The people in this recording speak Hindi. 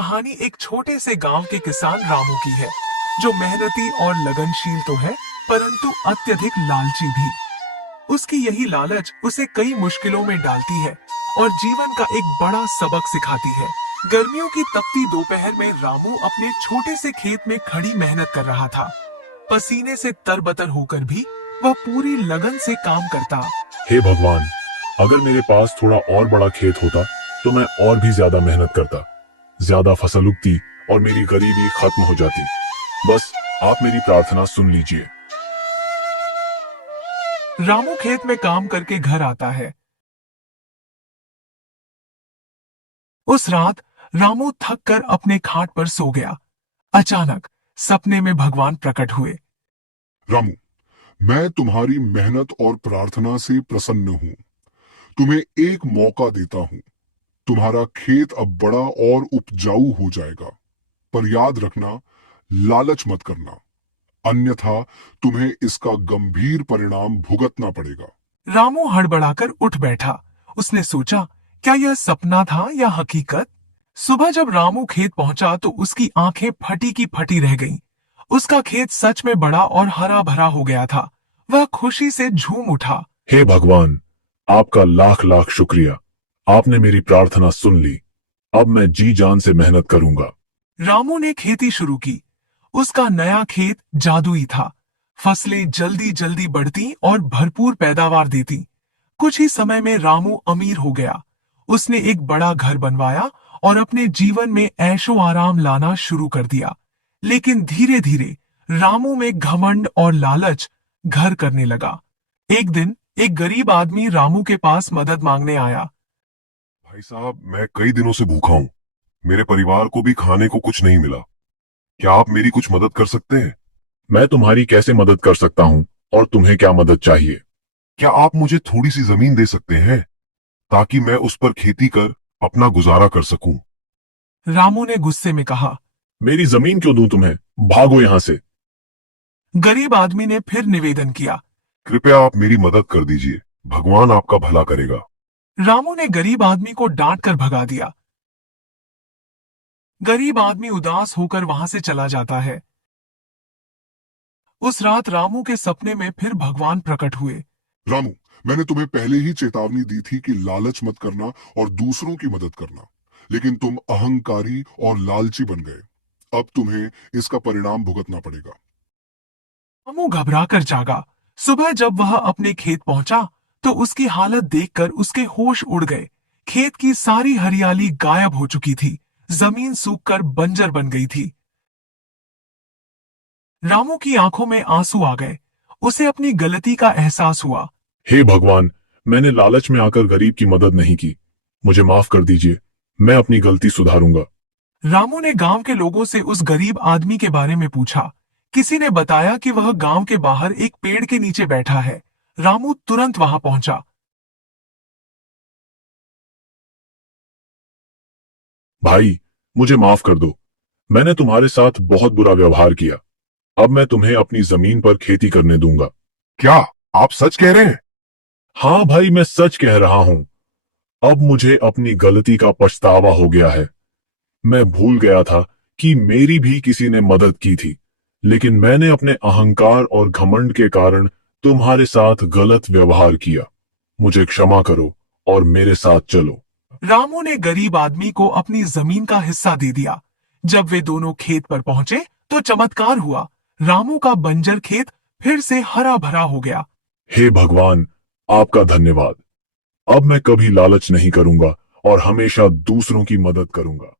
कहानी एक छोटे से गांव के किसान रामू की है, जो मेहनती और लगनशील तो है, परंतु अत्यधिक लालची भी। उसकी यही लालच उसे कई मुश्किलों में डालती है और जीवन का एक बड़ा सबक सिखाती है। गर्मियों की तपती दोपहर में रामू अपने छोटे से खेत में खड़ी मेहनत कर रहा था। पसीने से तरबतर होकर भी वह पूरी लगन से काम करता। हे भगवान, अगर मेरे पास थोड़ा और बड़ा खेत होता तो मैं और भी ज्यादा मेहनत करता, ज्यादा फसल उगती और मेरी गरीबी खत्म हो जाती। बस आप मेरी प्रार्थना सुन लीजिए। रामू खेत में काम करके घर आता है। उस रात रामू थक कर अपने खाट पर सो गया। अचानक सपने में भगवान प्रकट हुए। रामू, मैं तुम्हारी मेहनत और प्रार्थना से प्रसन्न हूँ। तुम्हें एक मौका देता हूँ। तुम्हारा खेत अब बड़ा और उपजाऊ हो जाएगा, पर याद रखना, लालच मत करना, अन्यथा तुम्हें इसका गंभीर परिणाम भुगतना पड़ेगा। रामू हड़बड़ाकर उठ बैठा। उसने सोचा, क्या यह सपना था या हकीकत? सुबह जब रामू खेत पहुंचा तो उसकी आंखें फटी की फटी रह गईं। उसका खेत सच में बड़ा और हरा भरा हो गया था। वह खुशी से झूम उठा। हे भगवान, आपका लाख लाख शुक्रिया। आपने मेरी प्रार्थना सुन ली। अब मैं जी जान से मेहनत करूंगा। रामू ने खेती शुरू की। उसका नया खेत जादुई था। फसलें जल्दी जल्दी बढ़ती और भरपूर पैदावार देती। कुछ ही समय में रामू अमीर हो गया। उसने एक बड़ा घर बनवाया और अपने जीवन में ऐशो आराम लाना शुरू कर दिया। लेकिन धीरे धीरे रामू में घमंड और लालच घर करने लगा। एक दिन एक गरीब आदमी रामू के पास मदद मांगने आया। भाई साहब, मैं कई दिनों से भूखा हूँ। मेरे परिवार को भी खाने को कुछ नहीं मिला। क्या आप मेरी कुछ मदद कर सकते हैं? मैं तुम्हारी कैसे मदद कर सकता हूँ और तुम्हें क्या मदद चाहिए? क्या आप मुझे थोड़ी सी जमीन दे सकते हैं ताकि मैं उस पर खेती कर अपना गुजारा कर सकूं? रामू ने गुस्से में कहा। मेरी जमीन क्यों दूं तुम्हें? भागो यहाँ से। गरीब आदमी ने फिर निवेदन किया। कृपया आप मेरी मदद कर दीजिए। भगवान आपका भला करेगा। रामू ने गरीब आदमी को डांट कर भगा दिया। गरीब आदमी उदास होकर वहां से चला जाता है। उस रात रामू के सपने में फिर भगवान प्रकट हुए। रामू, मैंने तुम्हें पहले ही चेतावनी दी थी कि लालच मत करना और दूसरों की मदद करना, लेकिन तुम अहंकारी और लालची बन गए। अब तुम्हें इसका परिणाम भुगतना पड़ेगा। रामू घबराकर जागा। सुबह जब वह अपने खेत पहुंचा तो उसकी हालत देखकर उसके होश उड़ गए। खेत की सारी हरियाली गायब हो चुकी थी। जमीन सूखकर बंजर बन गई थी। रामू की आंखों में आंसू आ गए। उसे अपनी गलती का एहसास हुआ। हे भगवान, मैंने लालच में आकर गरीब की मदद नहीं की। मुझे माफ कर दीजिए। मैं अपनी गलती सुधारूंगा। रामू ने गांव के लोगों से उस गरीब आदमी के बारे में पूछा। किसी ने बताया कि वह गांव के बाहर एक पेड़ के नीचे बैठा है। रामू तुरंत वहां पहुंचा। भाई, मुझे माफ कर दो। मैंने तुम्हारे साथ बहुत बुरा व्यवहार किया। अब मैं तुम्हें अपनी जमीन पर खेती करने दूंगा। क्या आप सच कह रहे हैं? हाँ भाई, मैं सच कह रहा हूं। अब मुझे अपनी गलती का पछतावा हो गया है। मैं भूल गया था कि मेरी भी किसी ने मदद की थी, लेकिन मैंने अपने अहंकार और घमंड के कारण तुम्हारे साथ गलत व्यवहार किया। मुझे क्षमा करो और मेरे साथ चलो। रामू ने गरीब आदमी को अपनी जमीन का हिस्सा दे दिया। जब वे दोनों खेत पर पहुंचे तो चमत्कार हुआ। रामू का बंजर खेत फिर से हरा भरा हो गया। हे भगवान, आपका धन्यवाद। अब मैं कभी लालच नहीं करूंगा और हमेशा दूसरों की मदद करूंगा।